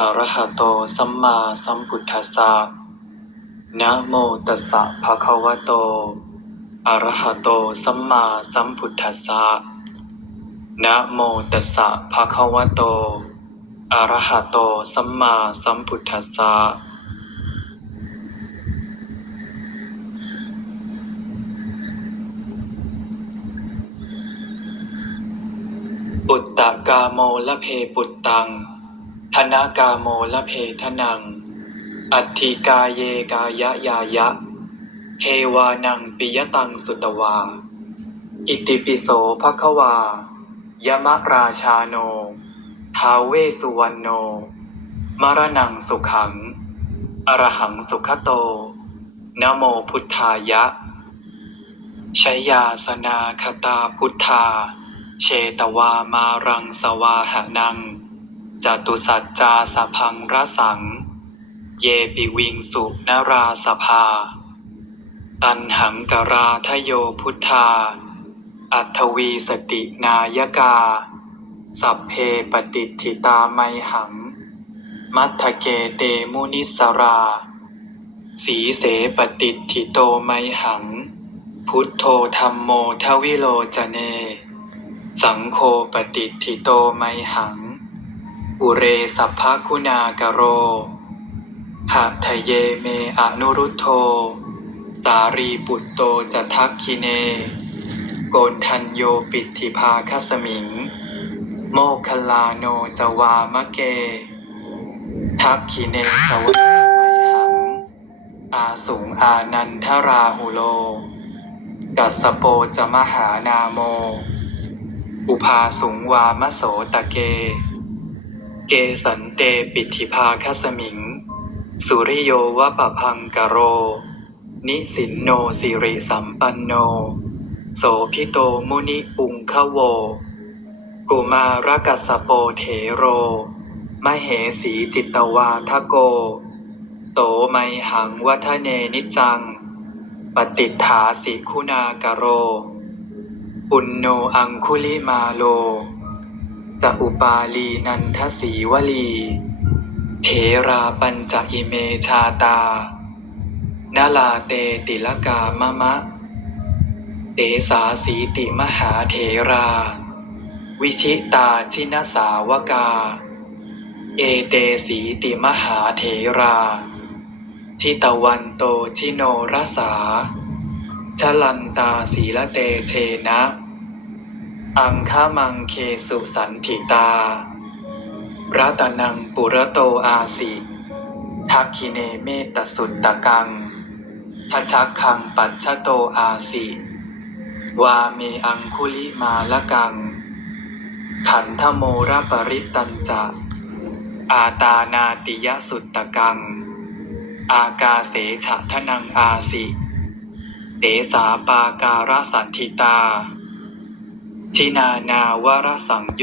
อะระหะโตสัมมาสัมพุทธัสสะ นะโมตัสสะภะคะวะโต อะระหะโตสัมมาสัมพุทธัสสะ นะโมตัสสะภะคะวะโต อะระหะโตสัมมาสัมพุทธัสสะปุตตะกาโมละเพปุตตัง ธนากาโมละเพทนัง อัตถิกาเยกายะยายะ เทวานังปิยตังสุตวา อิติปิโสภควา ยมะราชาโนท้าวเวสุวรรณโน มรณังสุขัง อรหังสุขโตนะโมพุทธายะชยาสนาคตาพุทธา เชตวามารังสวาหนัง จตุสัจจาสพังระสัง เยปิวิงสุนราสภา ตันหังกราทโยพุทธา อัทวีสตินายกา สัพเพปฏิทิตาไมหัง มัทเกเตมุนิสราสีเสปฏิทิโตไมหัง พุทโธธรรมโมทวิโลจเน สังโฆปฏิทิโตไมหัง อุเรสัพพคุณากโรหะทะเยเมอนุรุโธสารีปุตโตจะทักคิเน โกนทันโยปิทิภาคสมิง โมคลาโนจวามะเก ทักคิเนสวัสไมหัง อาสุงอานันทราหุโล กัสสโปจะมหานาโม อุภาสุงวามโสตะเก เกสันเตปิธิภาคสมิง สุริโยวะปะพังกโร นิสินโนสิริสัมปันโน โสพิโตมุนิปุงคะโว กุมารกัสโปเถโร มเหสีจิตตวาทะโก โตไมหังวัฒเนนิจัง ปฏิฐาสิคุณากโร ปุณโนอังคุลิมาโล จะอุปาลีนันทสีวลีเถราปัญจอิเมชาตา นาลาเตติลกามะมะ เตสาสีติมหาเถรา วิชิตาชินสาวกา เอเตสีติมหาเถรา ชิตวันโตชิโนรสาชลันตาสีละเตเชนะ อังคามังเคสุสันถิตารัตนังปุระโตอาสิทักคิเนเมตสุตตะกังทัชชักคังปัจฉโตอาสิวาเมอังคุลิมาละกัง ขันธโมระปริตตัญจะอาตานาติยสุตตะกัง อากาเสฉะทนังอาสิเตสาปาการสันทิตา ทินานาวรสังยุ